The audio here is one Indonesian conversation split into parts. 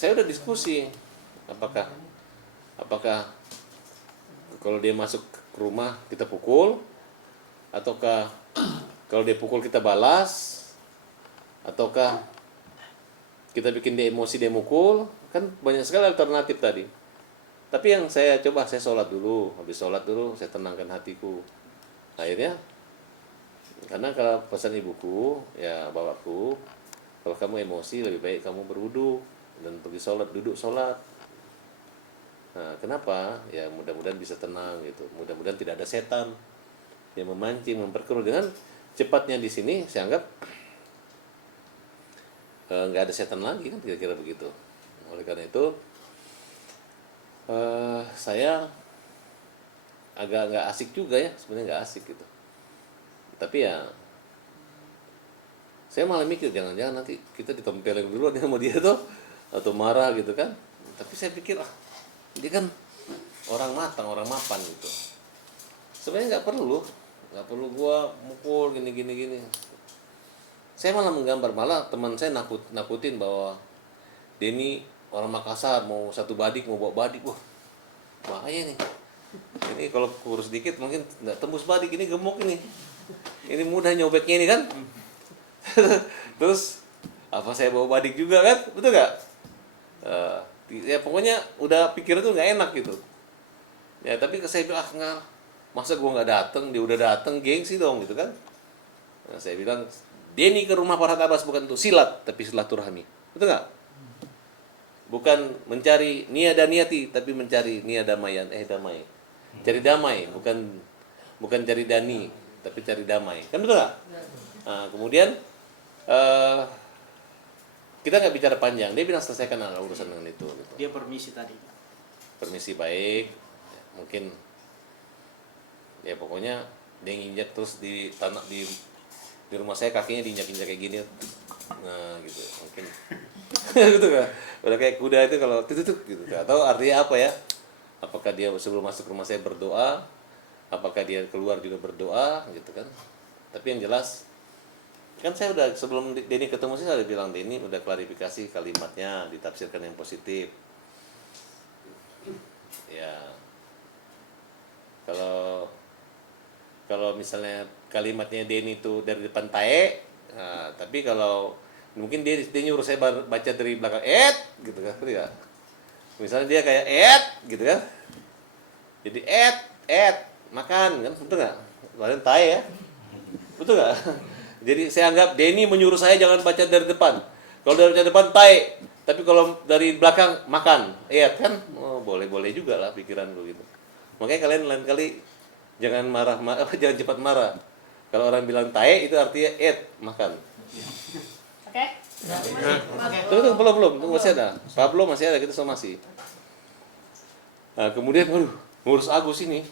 saya udah diskusi, apakah kalau dia masuk ke rumah kita pukul, ataukah kalau dia pukul kita balas, ataukah kita bikin dia emosi dia mukul. Kan banyak sekali alternatif tadi. Tapi yang saya coba, saya sholat dulu, habis sholat dulu saya tenangkan hatiku. Akhirnya, karena kalau pesan ibuku, ya bapakku, kalau kamu emosi lebih baik kamu berwudu dan pergi sholat, duduk sholat. Nah, kenapa? Ya mudah-mudahan bisa tenang gitu. Mudah-mudahan tidak ada setan yang memancing, memperkeruh. Dengan cepatnya di sini, saya anggap nggak ada setan lagi kan, kira-kira begitu. Oleh karena itu, saya agak nggak asik juga ya, sebenarnya nggak asik gitu. Tapi ya, saya malah mikir jangan-jangan nanti kita ditempelin dulu sama dia tuh, atau marah gitu kan. Tapi saya pikir dia kan orang matang, orang mapan gitu. Sebenarnya nggak perlu gua mukul gini. Saya malah menggambar, malah teman saya nakutin bahwa Denny orang Makassar mau satu badik, mau bawa badik. Wah, bahaya nih. Ini kalau kurus dikit mungkin nggak tembus badik, ini gemuk ini. Ini mudah nyobeknya ini kan. Terus apa saya bawa badik juga kan, betul nggak? Ya pokoknya udah pikir itu nggak enak gitu. Ya tapi saya bilang nggak, masa gua nggak datang, dia udah datang, gengsi dong gitu kan. Nah, saya bilang Denny ke rumah Farhad Abbas bukan untuk silat, tapi silaturahmi, betul nggak? Bukan mencari niati, tapi mencari damai. Cari damai, bukan cari dani, tapi cari damai. Kan betul nggak? Nah, kemudian kita nggak bicara panjang. Dia bilang selesaikan urusan dengan itu. Gitu. Dia permisi tadi. Permisi baik, ya, mungkin. Ya pokoknya dia nginjak terus di tanah di rumah saya, kakinya diinjak-injak kayak gini. Nah gitu mungkin. Gitu kan. Udah kayak kuda itu kalau tutuk gitu. Atau artinya apa ya? Apakah dia sebelum masuk rumah saya berdoa? Apakah dia keluar juga berdoa gitu kan? Tapi yang jelas kan saya udah sebelum Denny ketemu saya udah bilang Denny udah klarifikasi kalimatnya, ditafsirkan yang positif. Ya. Kalau misalnya kalimatnya Denny itu dari depan tae, nah, tapi kalau mungkin dia nyuruh saya baca dari belakang gitu kan, ya. Misalnya dia kayak gitu kan. Jadi makan kan, betul nggak? Kalian tae ya, betul nggak? Jadi saya anggap Denny menyuruh saya jangan baca dari depan. Kalau dari depan tae, tapi kalau dari belakang makan, kan? Oh, boleh juga lah pikiran lu gitu. Makanya kalian lain kali jangan jangan cepat marah. Kalau orang bilang tae itu artinya makan. Oke? Tunggu, belum, masih ada. Pablo masih ada, kita somasi. Nah, kemudian ngurus Agus ini.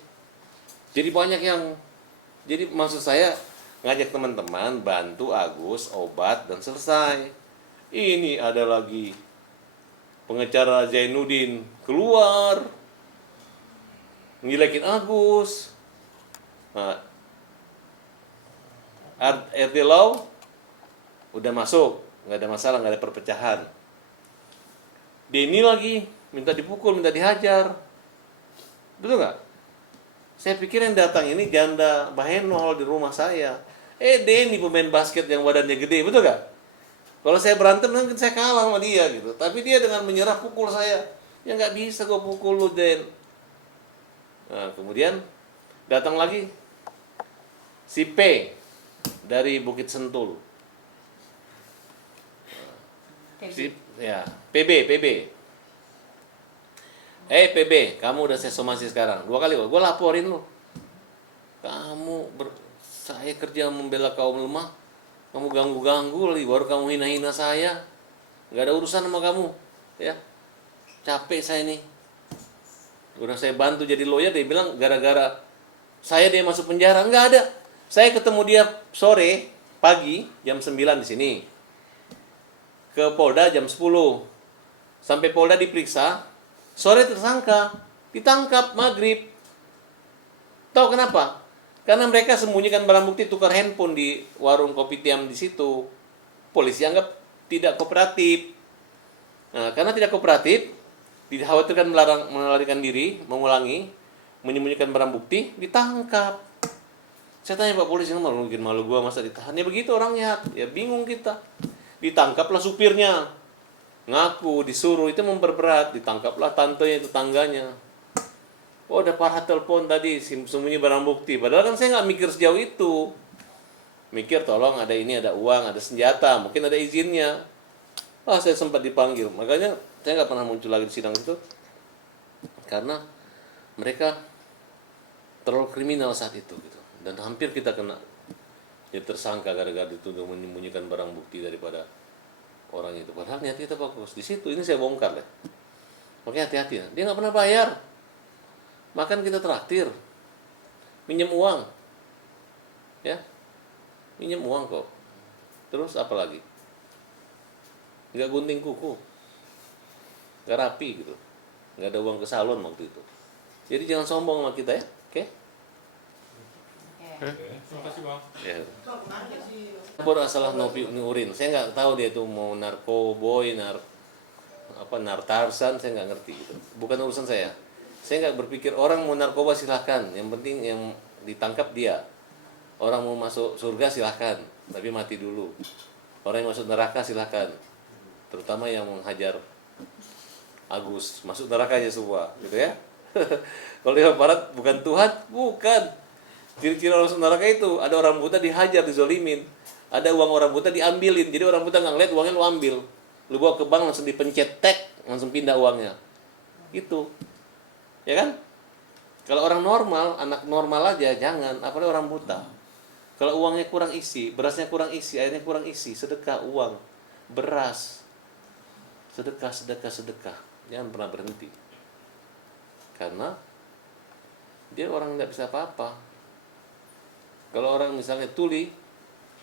Jadi banyak jadi maksud saya ngajak teman-teman bantu Agus obat dan selesai. Ini ada lagi pengacara Zainuddin keluar ngelekin Agus. Nah, RT Law udah masuk, nggak ada masalah, nggak ada perpecahan. Denny lagi minta dipukul, minta dihajar, betul nggak? Saya pikir yang datang ini janda Bahenol di rumah saya. Denny pemain basket yang badannya gede, betul nggak? Kalau saya berantem mungkin saya kalah sama dia gitu. Tapi dia dengan menyerah pukul saya. Ya nggak bisa gue pukul lu, Den. Nah, kemudian datang lagi si P dari Bukit Sentul. PB. PB, kamu udah saya somasi sekarang. 2 kali gue laporin lu. Saya kerja membela kaum lemah. Kamu ganggu-ganggu lagi, baru kamu hina-hina saya. Gak ada urusan sama kamu. Ya. Capek saya nih. Udah saya bantu jadi lawyer, dia bilang gara-gara saya dia masuk penjara. Enggak ada. Saya ketemu dia sore, pagi, jam 9 di sini. Ke Polda jam 10. Sampai Polda diperiksa, sore tersangka, ditangkap maghrib. Tahu kenapa? Karena mereka sembunyikan barang bukti, tukar handphone di warung kopi tiam di situ. Polisi anggap tidak kooperatif. Nah, karena tidak kooperatif, dikhawatirkan melarikan diri, mengulangi, menyembunyikan barang bukti, ditangkap. Saya tanya Pak Polisi, mungkin malu gua masa ditahan. Ya begitu orangnya, ya bingung kita. Ditangkaplah supirnya, ngaku, disuruh, itu memperberat. Ditangkaplah tantenya, tetangganya. Oh, ada Farhat telepon tadi, sembunyi barang bukti. Padahal kan saya nggak mikir sejauh itu. Mikir tolong ada ini, ada uang, ada senjata, mungkin ada izinnya. Saya sempat dipanggil. Makanya saya nggak pernah muncul lagi di sidang itu. Karena mereka terlalu kriminal saat itu gitu. Dan hampir kita kena ya tersangka gara-gara dituduh menyembunyikan barang bukti daripada orang itu. Padahal niat kita bagus. Di situ ini saya bongkar ya. Makanya hati-hati ya. Dia nggak pernah bayar. Makan kita traktir. Minjem uang. Ya. Minjem uang kok. Terus apa lagi? Nggak gunting kuku. Nggak rapi gitu. Nggak ada uang ke salon waktu itu. Jadi jangan sombong sama kita ya. Oke? Terima kasih Bang. Ya. Baru salah urin. Saya nggak tahu dia itu mau narkoboy, nartarsan, saya nggak ngerti gitu. Bukan urusan saya. Saya nggak berpikir orang mau narkoba silahkan. Yang penting yang ditangkap dia. Orang mau masuk surga silahkan, tapi mati dulu. Orang yang masuk neraka silahkan. Terutama yang menghajar Agus, masuk nerakanya semua, gitu ya. Kalau di barat bukan Tuhan, bukan. Ciri-ciri orang masuk neraka itu ada orang buta dihajar, dizolimin, ada uang orang buta diambilin. Jadi orang buta nggak ngeliat uangnya lu ambil, lu bawa ke bank langsung dipencet tek, langsung pindah uangnya. Itu, ya kan? Kalau orang normal, anak normal aja jangan, apalagi orang buta. Kalau uangnya kurang isi, berasnya kurang isi, airnya kurang isi, sedekah uang, beras, sedekah, jangan pernah berhenti. Karena dia orang nggak bisa apa-apa. Kalau orang misalnya tuli,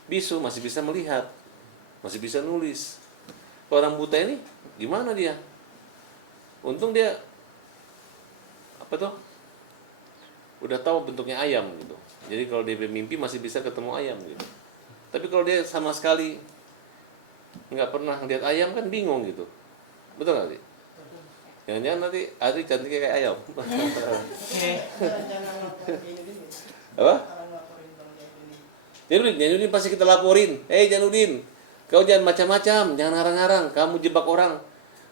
bisu masih bisa melihat, masih bisa nulis. Kalau orang buta ini gimana dia? Untung dia udah tahu bentuknya ayam gitu. Jadi kalau dia bermimpi masih bisa ketemu ayam gitu. Tapi kalau dia sama sekali nggak pernah lihat ayam kan bingung gitu. Betul nggak sih? Jangan-jangan nanti Adri cantiknya kayak ayam. Apa? Janudin pasti kita laporin. Janudin, kau jangan macam-macam, jangan ngarang-ngarang. Kamu jebak orang.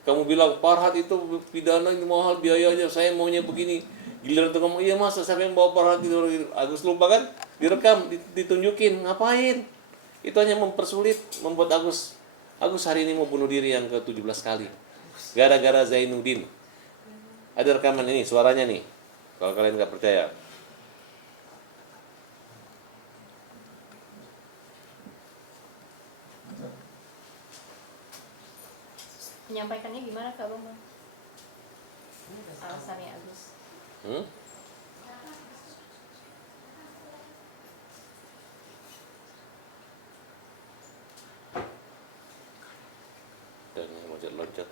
Kamu bilang Farhat itu pidana ini mahal biayanya, saya maunya begini. Giliran tuh kamu, iya masa siapa yang bawa Farhat itu? Agus lupa kan? Direkam, ditunjukin, ngapain? Itu hanya mempersulit, membuat Agus hari ini mau bunuh diri yang ke-17 kali. Gara-gara Zainuddin. Ada rekaman ini, suaranya nih. Kalau kalian nggak percaya. Menyampaikannya gimana Kak Bang? Alasannya Agus. Dan loncat-loncat.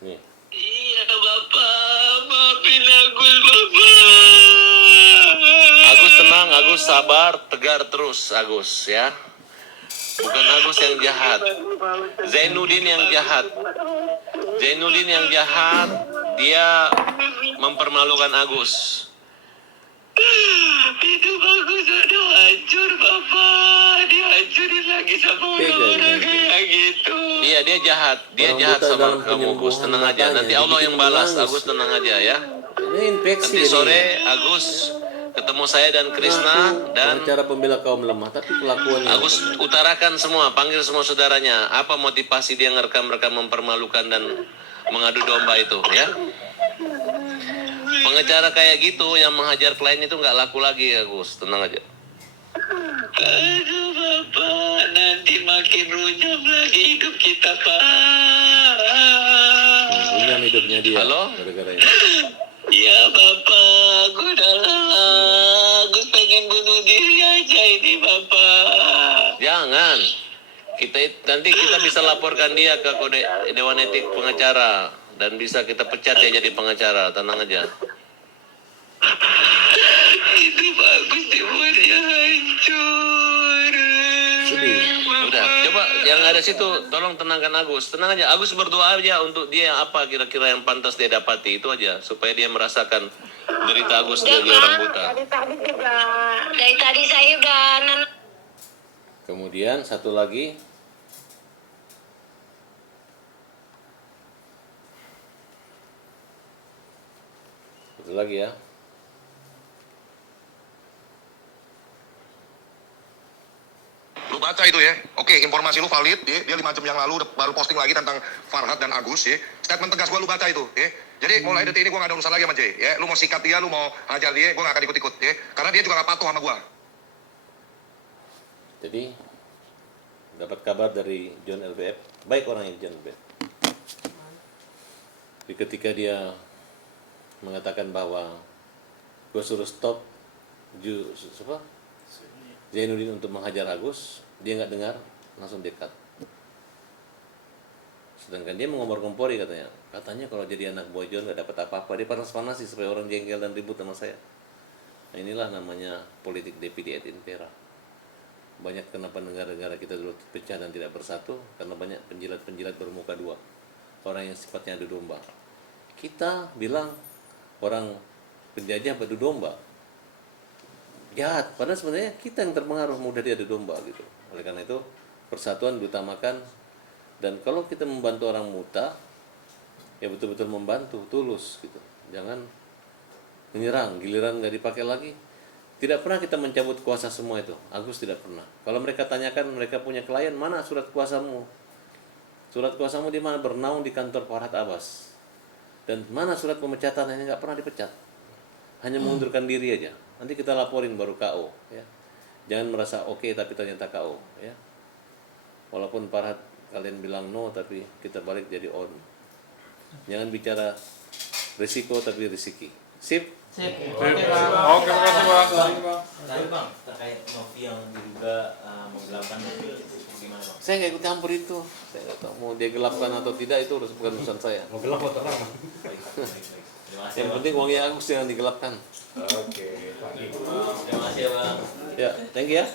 Nih. Iya Bapak, maafin Agus Bapak. Agus tenang, Agus sabar, tegar terus Agus ya. Bukan Agus yang jahat. Zainuddin yang jahat. Zainuddin yang jahat, dia mempermalukan Agus. Itu Agus udah hancur Bapak, dihancurin lagi sama orang-orang kayak gitu. Iya, dia jahat. Dia Orang jahat buta sama dalam kamu, Agus. Tenang aja. Iya, Nanti Allah yang balas. Agus tenang aja ya. Ini infeksi. Nanti sore Agus ketemu saya dan Krisna dan cara pembela kaum lemah, tapi pelakuannya. Agus utarakan semua, panggil semua saudaranya. Apa motivasi dia ngerekam-rekam mempermalukan dan mengadu domba itu, ya? Pengacara kayak gitu yang menghajar klien itu nggak laku lagi, Agus. Tenang aja. Aduh Bapak, nanti makin runyam lagi hidup kita Pak. Runyam hidupnya dia. Halo? Gara-gara ini. Ya Bapak, aku udah lelah. Aku pengen bunuh diri aja ini Bapak. Jangan. Nanti kita bisa laporkan dia ke Kode Dewan Etik Pengacara. dan bisa kita pecat dia jadi pengacara, tenang aja. Itu bagus dibuatnya hancur. Sedih. Udah, Bapak. coba yang ada situ tolong tenangkan Agus. Tenang aja, Agus berdoa aja untuk dia yang apa kira-kira yang pantas dia dapati, itu aja supaya dia merasakan derita Agus sebagai orang buta. Dari tadi saya udah Kemudian satu lagi, ya. Lu baca itu ya. Oke, informasi lu valid ya. Dia 5 jam yang lalu baru posting lagi tentang Farhad dan Agus ya. Statement tegas gua lu baca itu ya. Jadi mulai detik ini gua gak ada urusan lagi sama Jay ya. Lu mau sikat dia, lu mau hajar dia, gua gak akan ikut-ikut ya. Karena dia juga gak patuh sama gua. Jadi dapat kabar dari John LBF, baik orangnya John LBF. Jadi ketika dia mengatakan bahwa gue suruh stop Zainuddin untuk menghajar Agus, dia nggak dengar, langsung dekat. Sedangkan dia mengompor-kompori katanya kalau jadi anak Boy John nggak dapat apa-apa, dia panas-panasi supaya orang jengkel dan ribut sama saya. Nah, inilah namanya politik DPD et impera. Banyak kenapa negara-negara kita dulu pecah dan tidak bersatu karena banyak penjilat-penjilat bermuka dua, orang yang sifatnya adu domba. Kita bilang orang penjajah beradu domba, jahat, padahal sebenarnya kita yang terpengaruh mudah diadu domba gitu. Oleh karena itu persatuan diutamakan, dan kalau kita membantu orang buta ya betul-betul membantu tulus gitu, jangan menyerang, giliran nggak dipakai lagi. Tidak pernah kita mencabut kuasa semua itu. Agus tidak pernah. Kalau mereka tanyakan, mereka punya klien, mana surat kuasamu? Surat kuasamu di mana? Bernaung di kantor Farhad Abbas. Dan mana surat pemecatan? Yang nggak pernah dipecat. Hanya mengundurkan diri aja. Nanti kita laporin baru KO. Ya. Jangan merasa oke tapi ternyata KO. Ya. Walaupun Farhad kalian bilang no, tapi kita balik jadi on. Jangan bicara risiko tapi risiki. Sip. Oke, terima kasih bang. Tadi bang, terkait Novi yang diduga menggelapkan mobil, gimana bang? Saya nggak ikut campur itu. Saya nggak tahu mau dia gelapkan atau tidak, itu bukan urusan saya. Mau gelap atau terang? Baik. Terima kasih Yang bang. penting uangnya Agus jangan digelapkan. Oke. Terima kasih bang. Ya, thank you ya.